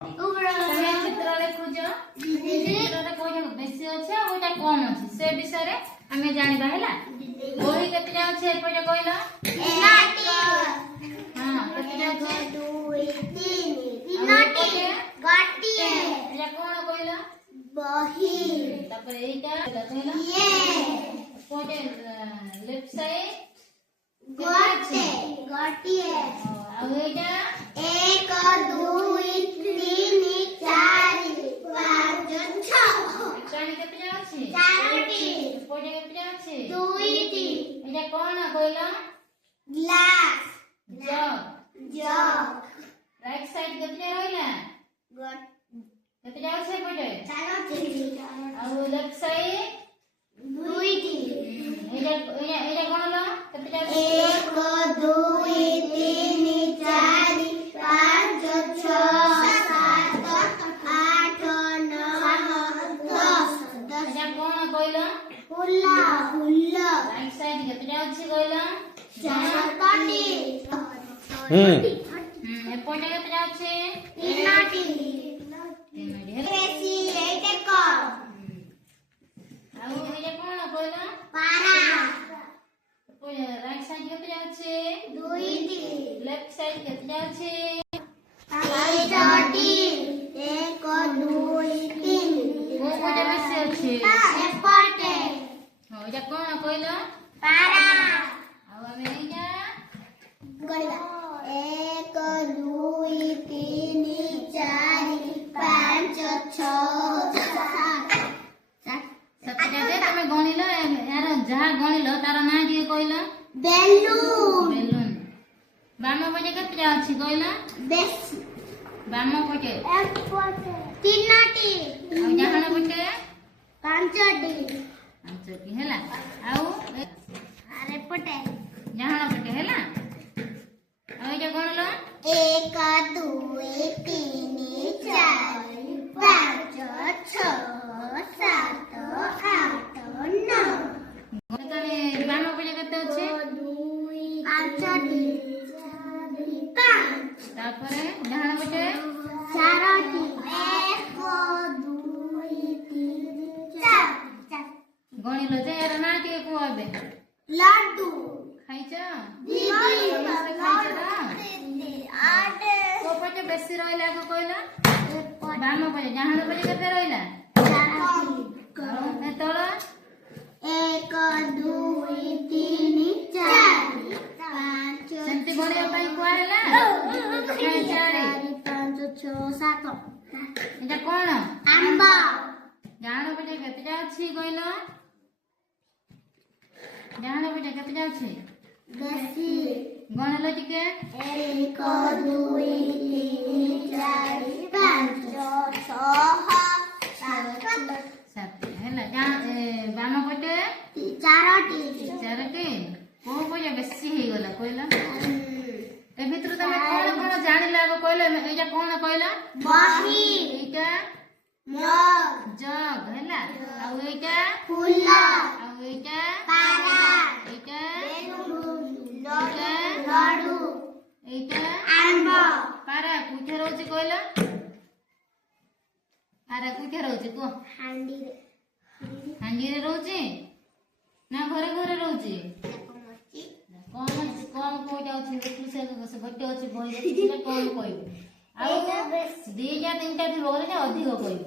তুমি চিত্র লেখুছ চিত্রটা কোন বেশি আছে আর ওটা কম আছে সে বিষয়ে আমি জানিবা হেলা বহি কেতে আছে এপটে কইল নাটি हां কেতে আছে 2 3 নাটি গটিয়ে এটা কোন কইল বহি তারপরে এইটা কইল ইয়ে কোটে লেফট সাইড গটে গটিয়ে আর এইটা 1 2 3 4 5 6 চারি কেতে আছে চারটি কোটে কেতে আছে দুইটি এটা কোন কইল glass jug jug right side কেতে রইলা গট কেতে আছে কোটে চারটি আর লেফট সাইড দুইটি এটা এটা কোন কেতে আছে 1 2 3 4 5 6 7 8 9 10 এটা কোন কইল ফুল্লা ফুল্লা রাইট সাইড কেতে আছে কইল চারটি এপটে কেতে আছে তিনটি তিনটি হেলা বেশি এইটা কম আর এটা কোন কইল পারা রাইট সাইড কেতে আছে দুইটি লেফট সাইড কেতে আছে চারটি 1 2 3 কোটা বেশি আছে এপটে এটা কোন কইল পারা আর আমি এইটা গড়িবা 1 2 3 4 5 6 7 সত্যটা যে তুমি গଣିল यार যাহা গଣିল তার না দিয়ে কইল বেলুন বেলুন বাম পটে কেতে আছে কইল বেশি বাম পটে এপটে তিনটি আর ডাহাণ পটে ପାଞ୍ଚଟି ପାଞ୍ଚଟି ହେଲା ଆଉ আর এপটে ডাহাଣ ପଟେ ହେଲା ଆଉ ଏଇଟା ଗଣିଲ 1 2 3 4 5 6 7 8 9 ତାହେଲେ ବାମ ପଟେ କେତେ ଅଛି ପାଞ୍ଚଟି 5 ତାପରେ ଡାହାଣ ପଟେ ଚାରୋଟି 1 2 3 4 ଗଣିଲ ଯେ यार ନା ଟିକେ କୁହ ଏବେ ଲଡୁ ଖାଇଛ ଦିଦି ସମସ୍ତେ ଖାଇଛ ନା ଆଟେ କୋ ପଟେ ବେଶୀ ରହିଲା ଆଗ କହିଲ ବାମ ପଟେ ଡାହାଣ ପଟେ କେତେ ରହିଲା ଚାରୋଟି ଆଉ ଏ ତଳ 1 2 3 4 5 ସେମିତି ଗଣିବା ପାଇଁ କୁହା ହେଲା ଚାରି 5 6 7 ଏଇଟା କଣ ଆମ୍ବ ଡାହାଣ ପଟେ କେତେଟା ଅଛି କହିଲ ଡାହାଣ ପଟେ କେତେଟା ଅଛି ବେଶୀ ଗଣିଲ ଟିକେ 1 2 3 4 5 6 ସାତ ହେଲା ବାମ ପଟେ 7 ଚାରୋଟି ଚାରିଟି କୋଉ ପଟେ ବେଶୀ ହେଇଗଲା କହିଲ ଏ ଭିତରୁ ତମେ କଣ କଣ ଜାଣିଲ ଆଗ କହିଲ ଏଇଟା କଣ କହିଲ ବହି ଏଇଟା ଜଗ ଜଗ ହେଲା ଆଉ ଏଇଟା ଫୁଲ ଆଉ ଏଇଟା ପାରା ଏଇଟା ଲଡୁ ଏଇଟା ଆମ୍ବ ପାରା କୋଉଠି ରହୁଛି କହିଲ ପାରା କୋଉଠି ରହୁଛି କୁହ ହାଣ୍ଡିରେ ହାଣ୍ଡିରେ ରହୁଛି ନା ଘରେ ଘରେ ରହୁଛି କମ କମ କୋଉଟା ଅଛି ଦେଖିଲୁ ସେ ଗୋଟେ ଅଛି ବହି ଦେଖିଥିଲେ କମ କହିବୁ ଆଉ ଦିଟା ତିନିଟା ଥିବ ବୋଲେ ଅଧିକ କହିବୁ।